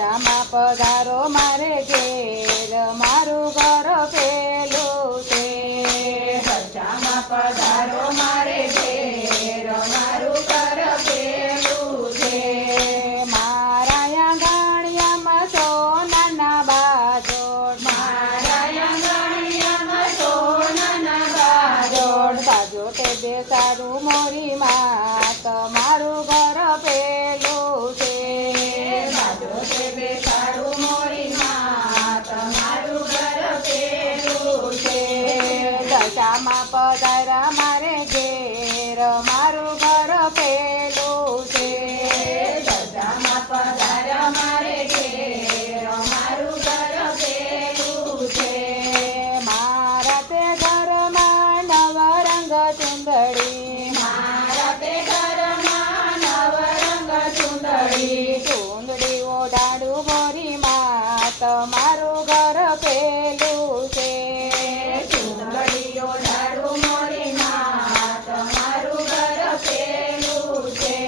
દશામાં પધારો મારે ઘેર મારું ઘર પેલું છે. દશામાં પધારો મારે ઘેર મારું ઘર પેલું છે. મારા આંગણિયામાં સોનાના બાજોડ મારા આંગણિયામાં સોનાના બાજોડ બાજો તે બેસાડું મોરી માં તમારું ઘર પેલું છે. બાજો તે બેસાડું મોરી માં તમારું ઘર પેલું છે. દશામાં પધારા મારે ઘેર મારું ઘર પેલું છે. દશામાં પધારા મારે ઘેર મારું ઘર પેલું છે. મારા તે ઘરમાં નવરંગ ચુંદડી મારા તે ઘરમાં નવરંગ ચુંદડી ઓઢાડું મોરી માં તમારું ઘર પેલું છે. ચુંદડીઓ ડાળું મોરી માં તમારું ઘર પેલું છે.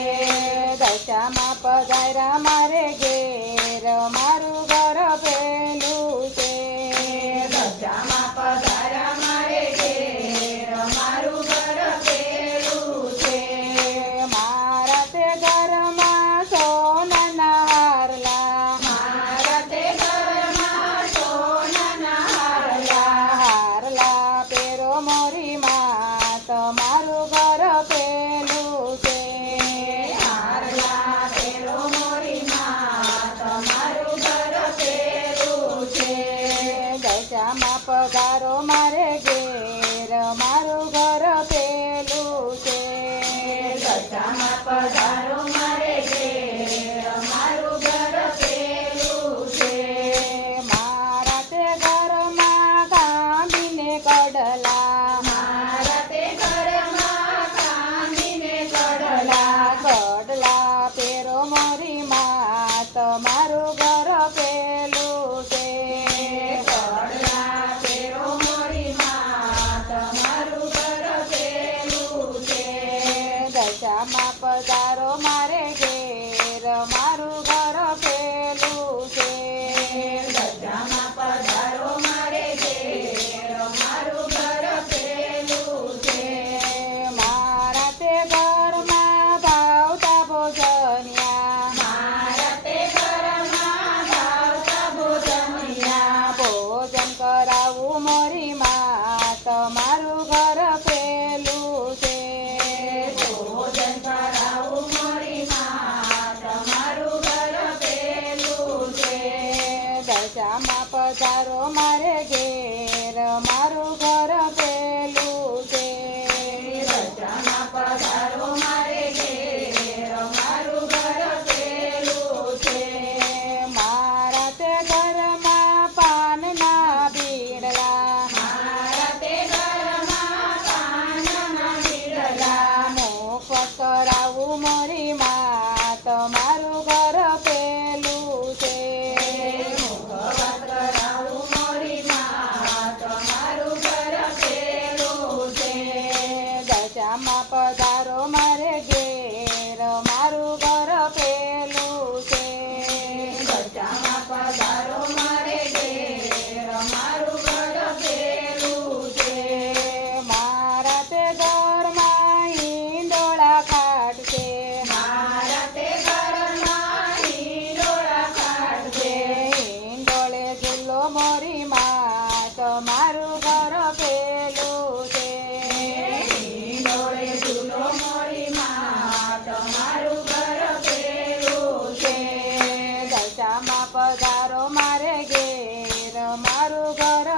દશામાં પધારા મારે ઘેર મારું ઘર પેલું છે. દશામાં પધારા મારે ઘેર મારું ઘર પેલું છે. મારા તે ઘરમાં સોનાના હારલા મારા તે ઘરમાં સોનાના હારલા હારલા પેરો મોરી માં તમારું ઘર પેલું છે. હારલા પેલો મોરી માં તમારું ઘર પેલું છે. દશામાં પધારો મારે ઘેર મારું ઘર પેલું છે. દશામાં પધારો મારે ઘેર મારું ઘર પેલું છે. મારા તે ઘરમાં કાંબીને કડલા મારા તે ઘરમાં કાંદીને કડલા કડલા પેરો મોરી માં તમારું ઘર પેલું છે. કડલા પેરો મોરી માં તમારું ઘર પેલું છે. દશામાં પધારો મારે ઘેર મારું ઘર પેલું છે. દશામાં પધારો મારે ઘેર મારું ઘર પેલું છે. મારા તે ઘરમાં ભાવતા ભોજનિયા મારા તે ઘરમાં ભાવતા ભોજનિયા ભોજન કરાવું મોરી માં તમારું ઘર પેલું છે. ભોજન કરાવું મોરી માં તમારું ઘર પેલું છે. દશામાં પધારો મારે ઘેર મારું ઘર પેલું છે. દશામાં પધારો મારે ઘેર મારું ઘર પેલું છે. મારા તે ઘરમાં પાનના બીડલા મારા તે ઘરમાં પાનના બીડલા મોફત કરાવું મોરી માં તમારું ઘર પેલું છે. મુખવાસ કરાવું મોરી માં તમારું ઘર પેલું છે. દશામાં પધારો મારે ઘેર મારું ઘર પેલું છે. દશામાં પધારો મારે ઘેર મારું ઘર પેલું છે. મારા તે ઘરમાં હિંડોળા ખાટ છે. મારા તે ઘરમાં હિંડોળા ખાટ છે. હિંડોળે ઝૂલો મોરી માં તમારું ઘર પેલું છે. હિંડોળે ઝૂલો મોરી માં તમારું ઘર પેલું છે. દશામાં પધારો મારે ઘેર મારું ઘર